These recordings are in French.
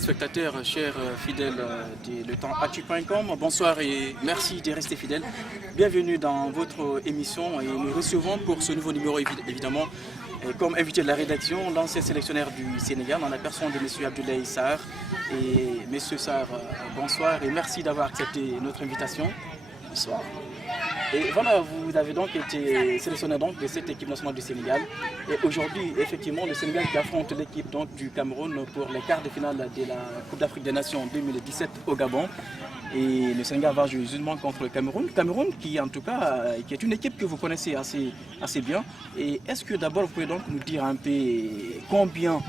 Spectateurs, chers fidèles de letemps-actu.com, bonsoir et merci de rester fidèles. Bienvenue dans votre émission et nous recevons pour ce nouveau numéro évidemment comme invité de la rédaction l'ancien sélectionneur du Sénégal en la personne de M. Abdoulaye Sarr. Et M. Sarr, bonsoir et merci d'avoir accepté notre invitation. Bonsoir. Et voilà, vous avez donc été sélectionné de cette équipe nationale du Sénégal. Et aujourd'hui, effectivement, le Sénégal qui affronte l'équipe du Cameroun pour les quarts de finale de la Coupe d'Afrique des Nations 2017 au Gabon. Et le Sénégal va jouer justement contre le Cameroun. Cameroun qui, en tout cas, qui est une équipe que vous connaissez assez bien. Et est-ce que d'abord, vous pouvez donc nous dire un peu combien,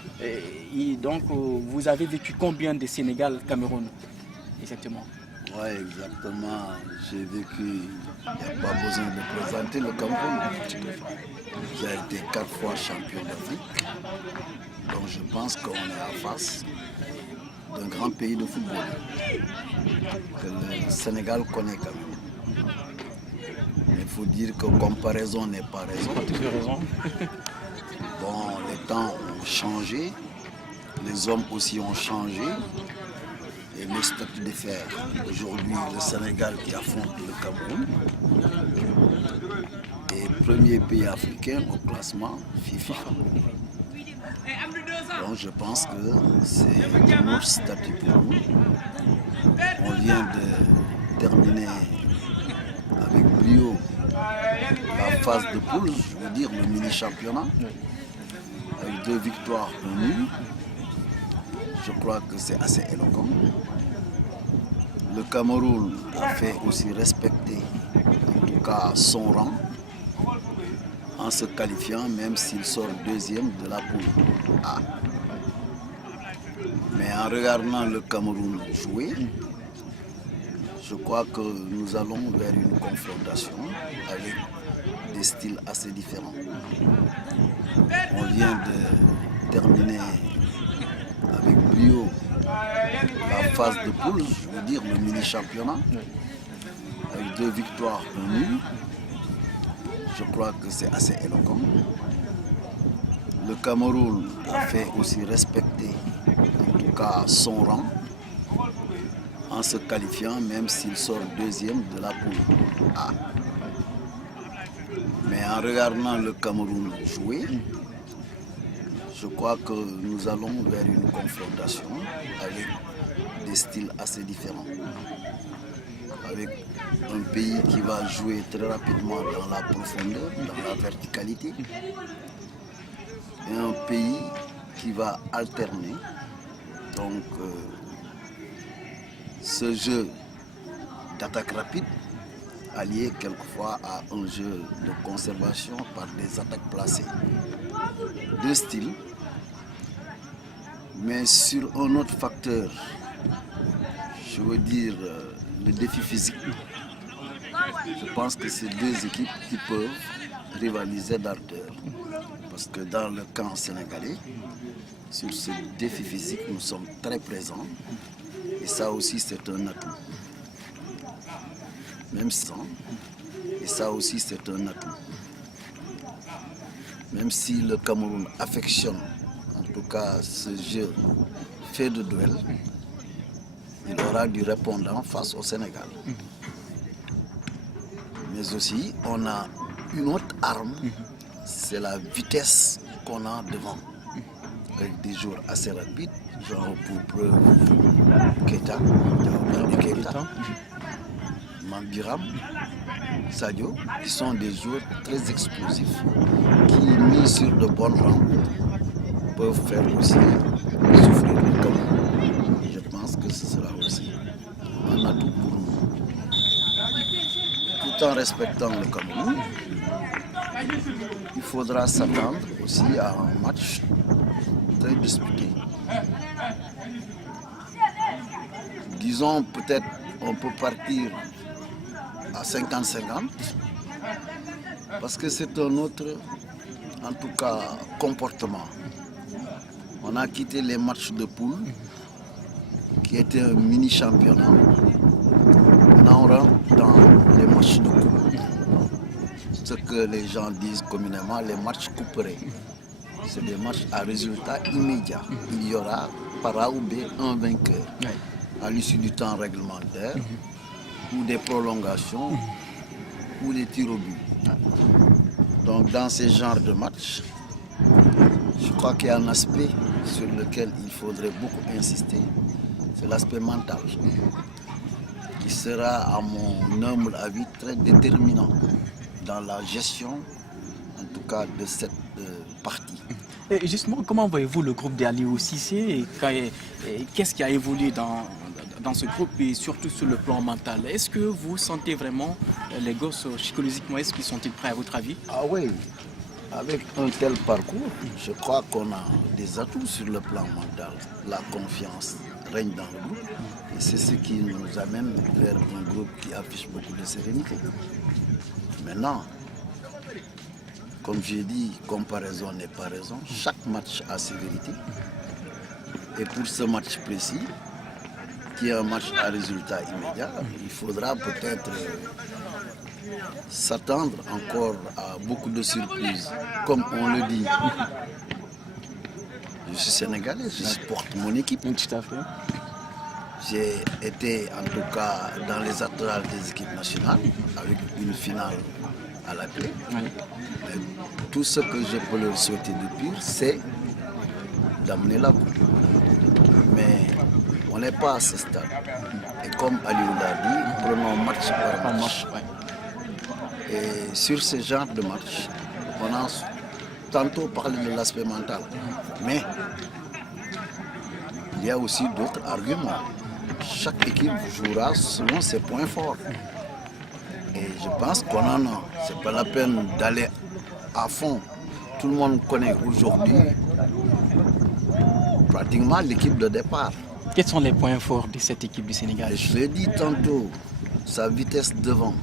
vous avez vécu combien de Sénégal-Cameroun exactement? Oui, exactement. J'ai vécu, il n'y a pas besoin de présenter le Cameroun. Qui a été 4 fois champion d'Afrique. Donc je pense qu'on est en face d'un grand pays de football que le Sénégal connaît quand même. Mais il faut dire que comparaison n'est pas raison. Bon, les temps ont changé, les hommes aussi ont changé. Et le statut de fer. Aujourd'hui, le Sénégal qui affronte le Cameroun est premier pays africain au classement FIFA. Donc je pense que c'est un autre statut pour nous. On vient de terminer avec brio la phase de poule, je veux dire le mini-championnat, avec 2 victoires nues. Je crois que c'est assez éloquent. Le Cameroun a fait aussi respecter, en tout cas, son rang, en se qualifiant, même s'il sort 2e de la poule A. Mais en regardant le Cameroun jouer, je crois que nous allons vers une confrontation avec des styles assez différents. On vient de terminer avec brio la phase de poule, je veux dire le mini-championnat, avec 2 victoires nues. Je crois que c'est assez éloquent. Le Cameroun a fait aussi respecter, en tout cas, son rang, en se qualifiant, même s'il sort 2e de la poule A. Mais en regardant le Cameroun jouer, je crois que nous allons vers une confrontation avec des styles assez différents. Avec un pays qui va jouer très rapidement dans la profondeur, dans la verticalité. Et un pays qui va alterner. Donc, ce jeu d'attaque rapide allié quelquefois à un jeu de conservation par des attaques placées. 2 styles. Mais sur un autre facteur, je veux dire le défi physique. Je pense que c'est 2 équipes qui peuvent rivaliser d'ardeur. Parce que dans le camp sénégalais, sur ce défi physique, nous sommes très présents. Et ça aussi, c'est un atout. Même sans. Et ça aussi, c'est un atout. Même si le Cameroun affectionne en tout cas ce jeu fait de duel, il aura du répondant face au Sénégal. Mais aussi, on a une autre arme, c'est la vitesse qu'on a devant. Avec des joueurs assez rapides, genre pour preuve Keita, Mambiram, Sadio, qui sont des joueurs très explosifs, qui, mis sur de bonnes rampes, peuvent faire aussi souffrir le Cameroun. Je pense que ce sera aussi un atout pour nous. Tout en respectant le Cameroun, il faudra s'attendre aussi à un match très disputé. Disons peut-être on peut partir à 50-50 parce que c'est un autre, en tout cas, comportement. On a quitté les matchs de poule qui étaient un mini-championnat. Maintenant on rentre dans les matchs de coupe. Ce que les gens disent communément les matchs couperés. c'est des matchs à résultat immédiat. Il y aura par A ou B un vainqueur à l'issue du temps réglementaire ou des prolongations ou des tirs au but. Donc dans ces genres de matchs, je crois qu'il y a un aspect sur lequel il faudrait beaucoup insister, c'est l'aspect mental, qui sera, à mon humble avis, très déterminant dans la gestion, en tout cas, de cette partie. Et justement, comment voyez-vous le groupe d'Aliou Cissé et qu'est-ce qui a évolué dans ce groupe et surtout sur le plan mental? Est-ce que vous sentez vraiment les gosses psychologiquement, est-ce qu'ils sont-ils prêts à votre avis? Ah oui, avec un tel parcours, je crois qu'on a des atouts sur le plan mental. La confiance règne dans le groupe et c'est ce qui nous amène vers un groupe qui affiche beaucoup de sérénité. Maintenant, comme j'ai dit, comparaison n'est pas raison. Chaque match a ses vérités. Et pour ce match précis, qui est un match à résultat immédiat, il faudra peut-être s'attendre encore à beaucoup de surprises. Comme on le dit, je suis sénégalais, je supporte mon équipe. Tout à fait. J'ai été en tout cas dans les attelage des équipes nationales avec une finale à la clé. Tout ce que je peux leur souhaiter de pire, c'est d'amener la coupe. Mais on n'est pas à ce stade. Et comme Aliou l'a dit, prenons match par match. Et sur ce genre de match, on a tantôt parlé de l'aspect mental. Mais il y a aussi d'autres arguments. Chaque équipe jouera selon ses points forts. Et je pense qu'on en a. Ce n'est pas la peine d'aller à fond. Tout le monde connaît aujourd'hui pratiquement l'équipe de départ. Quels sont les points forts de cette équipe du Sénégal? Et je l'ai dit tantôt, sa vitesse devant.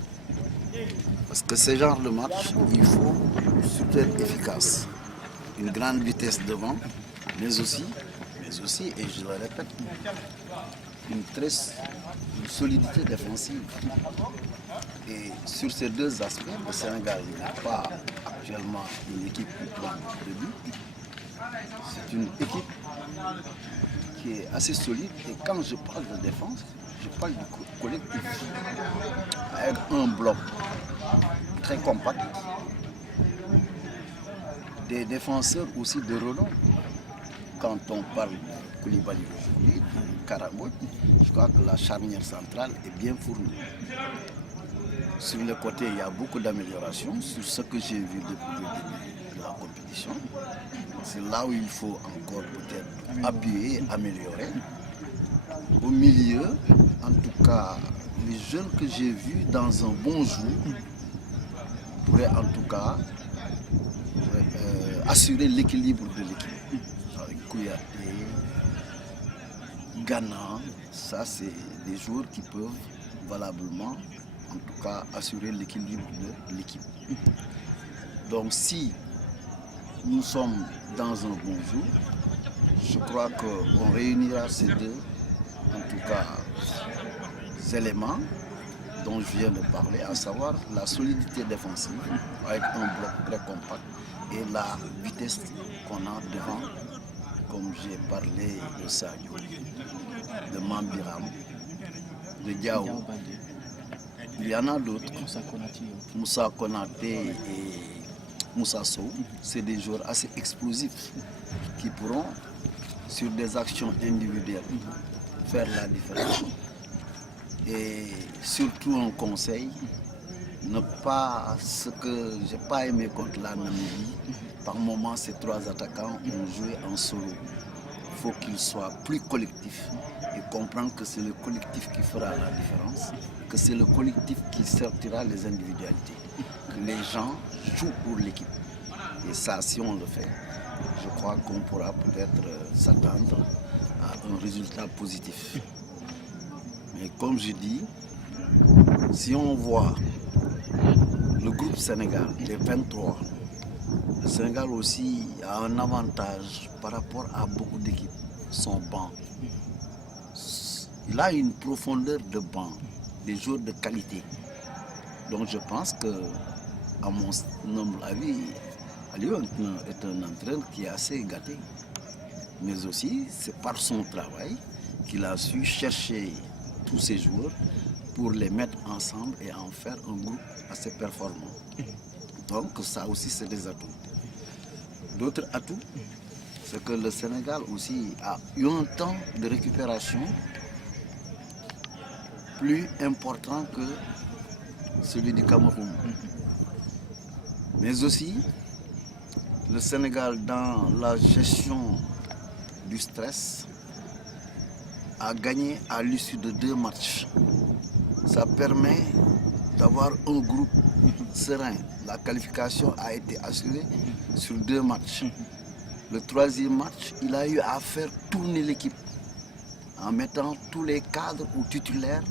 Parce que ce genre de match, il faut surtout être efficace. Une grande vitesse devant, mais aussi, et je le répète, une solidité défensive. Et sur ces deux aspects, le Sénégal n'est pas actuellement une équipe qui prend de but. C'est une équipe qui est assez solide. Et quand je parle de défense, je parle du collectif. Avec un bloc très compact. Des défenseurs aussi de renom. Quand on parle de Koulibaly aujourd'hui, de Karambou, je crois que la charnière centrale est bien fournie. Sur le côté, il y a beaucoup d'améliorations sur ce que j'ai vu depuis le début de la compétition. C'est là où il faut encore peut-être appuyer, améliorer. Au milieu, en tout cas, les jeunes que j'ai vus dans un bon jour pourraient en tout cas assurer l'équilibre de l'équipe. Avec Kouyaté, Ghana, ça c'est des joueurs qui peuvent valablement en tout cas assurer l'équilibre de l'équipe. Donc si nous sommes dans un bon jour, je crois qu'on réunira ces deux, en tout cas, éléments dont je viens de parler, à savoir la solidité défensive avec un bloc très compact et la vitesse qu'on a devant, comme j'ai parlé de Sadio, de Mambiram, de Diao. Il y en a d'autres, Moussa Konaté et Moussa Sow, c'est des joueurs assez explosifs qui pourront, sur des actions individuelles, faire la différence. Et surtout un conseil, ne pas, ce que je n'ai pas aimé contre la Namibie, par moments ces trois attaquants ont joué en solo. Il faut qu'ils soient plus collectifs et comprendre que c'est le collectif qui fera la différence, que c'est le collectif qui sortira les individualités, que les gens jouent pour l'équipe. Et ça, si on le fait, je crois qu'on pourra peut-être s'attendre à un résultat positif. Mais comme je dis, si on voit le groupe Sénégal, les 23, le Sénégal aussi a un avantage par rapport à beaucoup d'équipes, son banc. Il a une profondeur de banc, des joueurs de qualité. Donc je pense que, à mon humble avis, Aliou est un entraîneur qui est assez gâté. Mais aussi, c'est par son travail qu'il a su chercher tous ces joueurs pour les mettre ensemble et en faire un groupe assez performant. Donc ça aussi, c'est des atouts. D'autres atouts, c'est que le Sénégal aussi a eu un temps de récupération plus important que celui du Cameroun. Mais aussi, le Sénégal, dans la gestion du stress, a gagné à l'issue de 2 matchs. Ça permet d'avoir un groupe serein. La qualification a été assurée sur 2 matchs. Le 3e match, il a eu à faire tourner l'équipe en mettant tous les cadres ou titulaires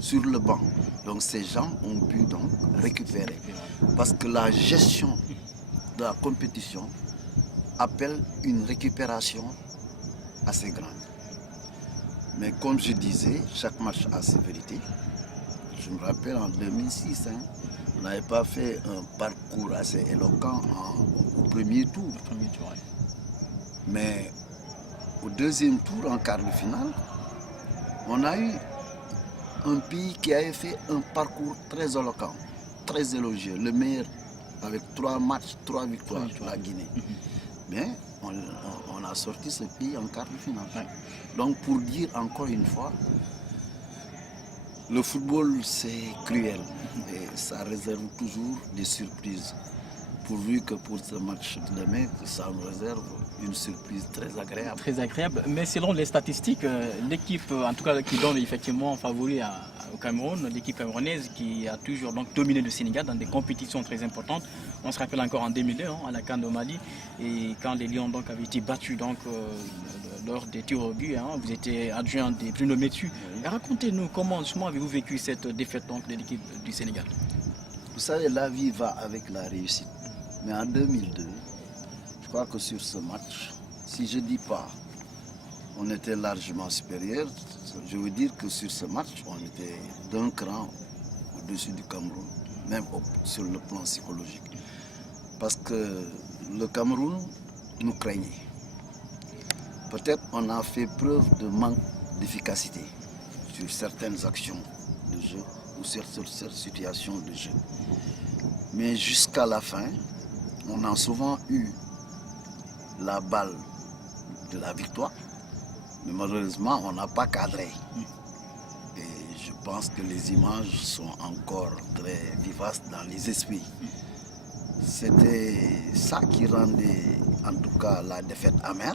sur le banc. Donc ces gens ont pu donc récupérer. Parce que la gestion de la compétition appelle une récupération assez grande. Mais comme je disais, chaque match a ses vérités. Je me rappelle en 2006, on n'avait pas fait un parcours assez éloquent au premier tour. Mais au 2e tour, en quart de finale, on a eu un pays qui avait fait un parcours très éloquent, très élogieux, le meilleur avec 3 matchs, 3 victoires, la Guinée. Mais on a sorti ce pays en quart de finale. Donc pour dire encore une fois, le football c'est cruel et ça réserve toujours des surprises. Pourvu que pour ce match de demain, ça nous réserve une surprise très agréable. Très agréable, mais selon les statistiques, l'équipe, en tout cas qui donne effectivement favori au Cameroun, l'équipe camerounaise qui a toujours donc dominé le Sénégal dans des compétitions très importantes. On se rappelle encore en 2002 à la CAN au Mali, et quand les Lions donc, avaient été battus donc, lors des tirs au but, vous étiez adjoint des Bruno Metsu. Racontez-nous comment avez-vous vécu cette défaite donc, de l'équipe du Sénégal? Vous savez, la vie va avec la réussite. Mais en 2002, je crois que sur ce match, si je ne dis pas on était largement supérieur, je veux dire que sur ce match, on était d'un cran au-dessus du Cameroun, même sur le plan psychologique. Parce que le Cameroun nous craignait. Peut-être on a fait preuve de manque d'efficacité sur certaines actions de jeu ou sur certaines situations de jeu. Mais jusqu'à la fin, on a souvent eu la balle de la victoire, mais malheureusement, on n'a pas cadré. Et je pense que les images sont encore très vivaces dans les esprits. C'était ça qui rendait, en tout cas, la défaite amère.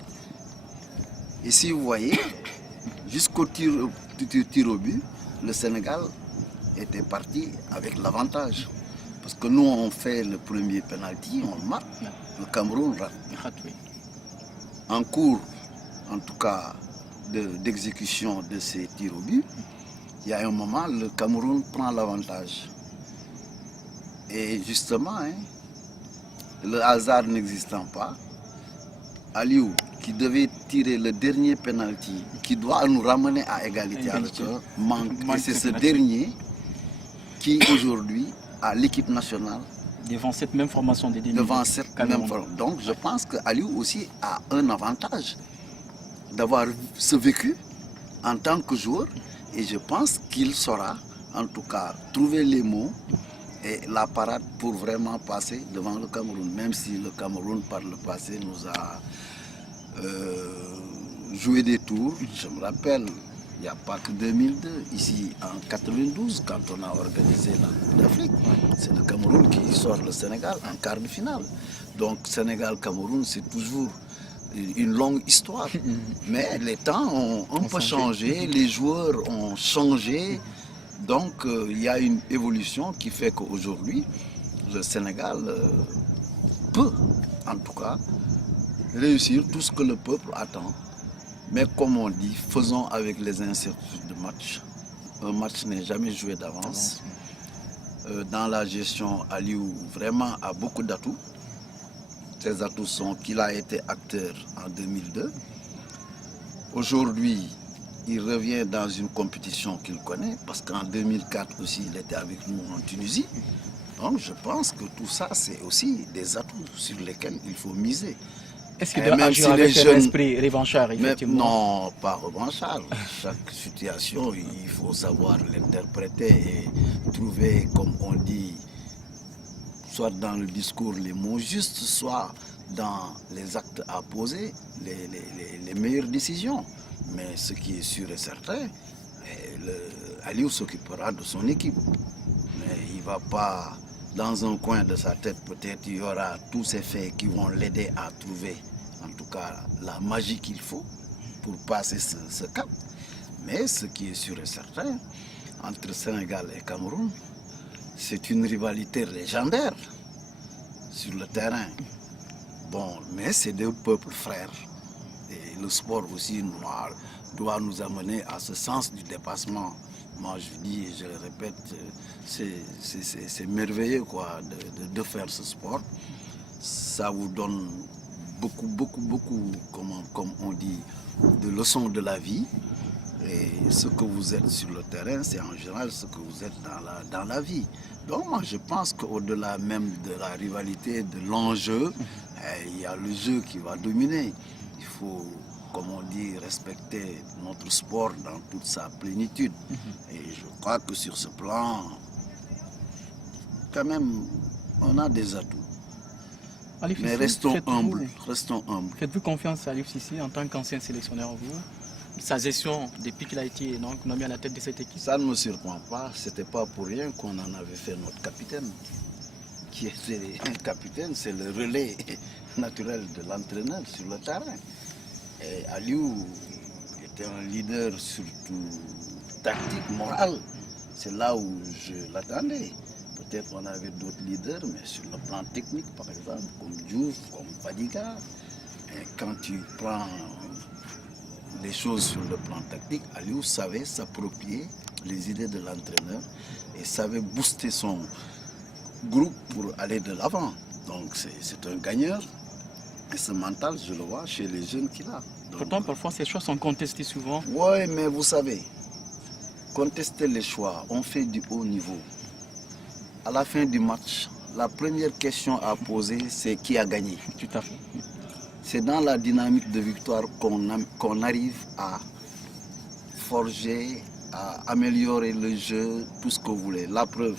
Et si vous voyez, jusqu'au tir au but, le Sénégal était parti avec l'avantage. Parce que nous, on fait le premier penalty, on le marque, le Cameroun rate. En cours, en tout cas, d'exécution de ces tirs au but, il y a un moment, le Cameroun prend l'avantage. Et justement, le hasard n'existant pas, Aliou, qui devait tirer le dernier penalty, qui doit nous ramener à égalité avec eux, manque. Et c'est ce dernier qui, aujourd'hui, à l'équipe nationale. Devant cette même formation des Donc je pense que Aliou aussi a un avantage d'avoir ce vécu en tant que joueur, et je pense qu'il saura en tout cas trouver les mots et la parade pour vraiment passer devant le Cameroun, même si le Cameroun par le passé nous a joué des tours. Je me rappelle, il n'y a pas que 2002, ici en 92, quand on a organisé la Coupe d'Afrique, c'est le Cameroun qui sort le Sénégal en quart de finale. Donc Sénégal-Cameroun, c'est toujours une longue histoire. Mais les temps ont un peu changé, les joueurs ont changé. Donc il y a une évolution qui fait qu'aujourd'hui, le Sénégal peut, en tout cas, réussir tout ce que le peuple attend. Mais comme on dit, faisons avec les incertitudes de match. Un match n'est jamais joué d'avance. Dans la gestion, Aliou vraiment a beaucoup d'atouts. Ces atouts sont qu'il a été acteur en 2002. Aujourd'hui, il revient dans une compétition qu'il connaît, parce qu'en 2004 aussi, il était avec nous en Tunisie. Donc je pense que tout ça, c'est aussi des atouts sur lesquels il faut miser. Est-ce qu'il doit agir avec un esprit revanchard, effectivement? Non, pas revanchard. Chaque situation, il faut savoir l'interpréter et trouver, comme on dit, soit dans le discours les mots justes, soit dans les actes à poser, les meilleures décisions. Mais ce qui est sûr et certain, Aliou s'occupera de son équipe. Mais il ne va pas, dans un coin de sa tête, peut-être il y aura tous ces faits qui vont l'aider à trouver, en tout cas, la magie qu'il faut pour passer ce cap. Mais ce qui est sûr et certain, entre Sénégal et Cameroun, c'est une rivalité légendaire sur le terrain. Bon, mais c'est deux peuples frères. Et le sport aussi doit nous amener à ce sens du dépassement. Moi, je dis et je le répète, c'est merveilleux quoi, de faire ce sport. Ça vous donne beaucoup, comme on dit, de leçons de la vie. Et ce que vous êtes sur le terrain, c'est en général ce que vous êtes dans la vie. Donc moi, je pense qu'au-delà même de la rivalité, de l'enjeu, il y a le jeu qui va dominer. Il faut, comme on dit, respecter notre sport dans toute sa plénitude. Et je crois que sur ce plan, quand même, on a des atouts. Aliou Mais Cissé, restons humbles. Faites-vous confiance à Aliou Cissé en tant qu'ancien sélectionneur, vous? Sa gestion, depuis qu'il a été nommé à la tête de cette équipe? Ça ne me surprend pas. Ce n'était pas pour rien qu'on en avait fait notre capitaine. Qui était un capitaine, c'est le relais naturel de l'entraîneur sur le terrain. Et Aliou était un leader surtout tactique, moral. C'est là où je l'attendais. Peut-être qu'on avait d'autres leaders, mais sur le plan technique, par exemple, comme Diouf, comme Fadiga. Et quand tu prends les choses sur le plan tactique, Aliou savait s'approprier les idées de l'entraîneur et savait booster son groupe pour aller de l'avant. Donc c'est un gagneur. Et ce mental, je le vois chez les jeunes qu'il a. Donc, pourtant, parfois, ces choix sont contestés souvent. Oui, mais vous savez, contester les choix, on fait du haut niveau. À la fin du match, la première question à poser, c'est qui a gagné. Tout à fait. C'est dans la dynamique de victoire qu'on arrive à forger, à améliorer le jeu, tout ce que vous voulez. La preuve,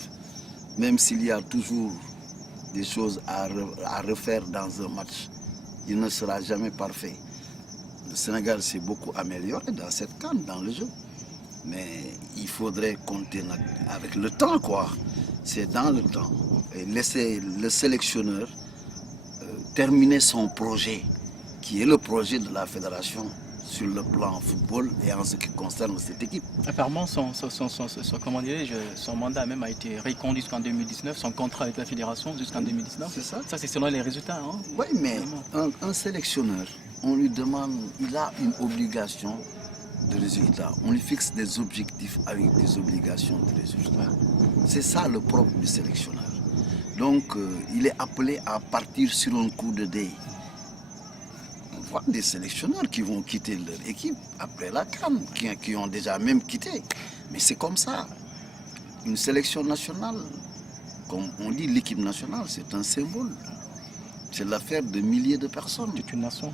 même s'il y a toujours des choses à refaire dans un match, il ne sera jamais parfait. Le Sénégal s'est beaucoup amélioré dans cette CAN, dans le jeu. Mais il faudrait compter avec le temps, quoi. C'est dans le temps. Et laisser le sélectionneur terminer son projet, qui est le projet de la fédération sur le plan football et en ce qui concerne cette équipe. Apparemment, son mandat même a été reconduit jusqu'en 2019, son contrat avec la fédération jusqu'en 2019. C'est ça. Ça, c'est selon les résultats. Hein? Oui, mais un sélectionneur, on lui demande, il a une obligation de résultat. On lui fixe des objectifs avec des obligations de résultat. C'est ça le propre du sélectionneur. Donc, il est appelé à partir sur un coup de dé. On voit des sélectionneurs qui vont quitter leur équipe après la CAN, qui ont déjà même quitté. Mais c'est comme ça. Une sélection nationale, comme on dit, l'équipe nationale, c'est un symbole. C'est l'affaire de milliers de personnes. C'est une nation.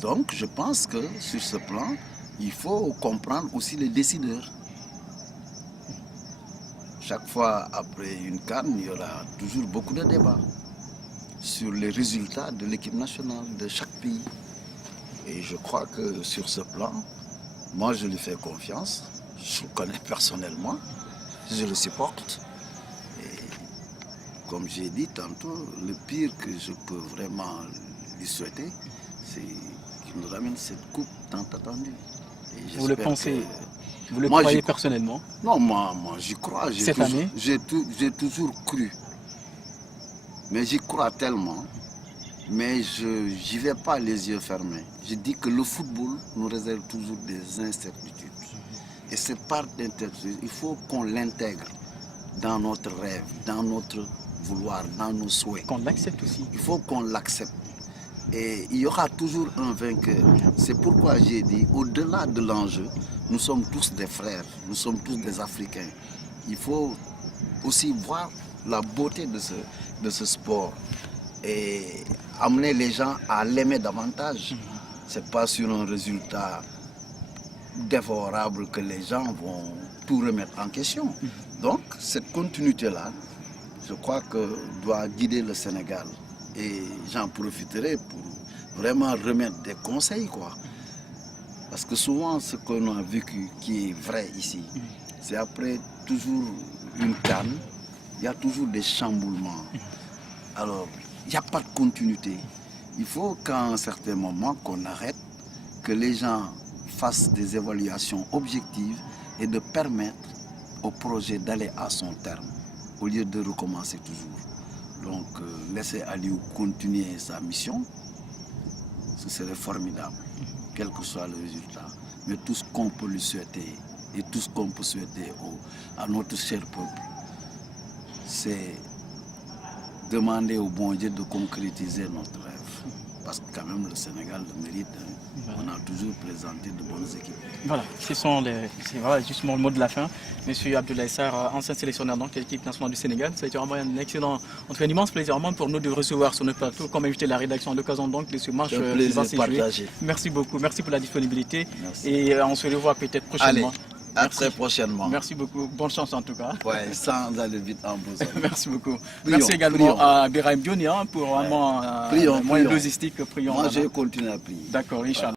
Donc, je pense que sur ce plan, il faut comprendre aussi les décideurs. Chaque fois après une CAN, il y aura toujours beaucoup de débats sur les résultats de l'équipe nationale de chaque pays. Et je crois que sur ce plan, moi je lui fais confiance, je le connais personnellement, je le supporte. Et comme j'ai dit tantôt, le pire que je peux vraiment lui souhaiter, c'est qu'il nous ramène cette coupe tant attendue. Vous le pensez, vous le croyez personnellement? Non, moi j'y crois. J'ai toujours cru. Mais j'y crois tellement. Mais je n'y vais pas les yeux fermés. Je dis que le football nous réserve toujours des incertitudes. Et cette part d'incertitude, il faut qu'on l'intègre dans notre rêve, dans notre vouloir, dans nos souhaits. Qu'on l'accepte aussi. Il faut qu'on l'accepte. Et il y aura toujours un vainqueur. C'est pourquoi j'ai dit, au-delà de l'enjeu, nous sommes tous des frères, nous sommes tous des Africains. Il faut aussi voir la beauté de ce sport et amener les gens à l'aimer davantage. C'est pas sur un résultat défavorable que les gens vont tout remettre en question. Donc, cette continuité-là, je crois que doit guider le Sénégal. Et j'en profiterai pour vraiment remettre des conseils, quoi. Parce que souvent, ce qu'on a vécu, qui est vrai ici, c'est après toujours une canne, il y a toujours des chamboulements. Alors, il n'y a pas de continuité. Il faut qu'à un certain moment, qu'on arrête, que les gens fassent des évaluations objectives et de permettre au projet d'aller à son terme, au lieu de recommencer toujours. Donc, laisser Aliou continuer sa mission, ce serait formidable, quel que soit le résultat. Mais tout ce qu'on peut lui souhaiter, et tout ce qu'on peut souhaiter à notre cher peuple, c'est demander au bon Dieu de concrétiser notre rêve. Parce que quand même le Sénégal le mérite. On a toujours présenté de bonnes équipes. Voilà, c'est justement le mot de la fin. Monsieur Abdoulaye Sarr, ancien sélectionneur de l'équipe nationale du Sénégal, ça a été vraiment un excellent, un immense plaisir pour nous de recevoir sur notre plateau, comme invité de la rédaction à l'occasion donc de ce match qui va se jouer. Merci beaucoup, merci pour la disponibilité. Merci. Et on se revoit peut-être prochainement. Allez. À très prochainement. Merci beaucoup. Bonne chance en tout cas. Ouais, sans aller vite en besoin. Merci beaucoup. Merci également à Birahim Dioni pour vraiment moyen logistique. Moi, je vais continuer à prier. D'accord, Inch'Allah.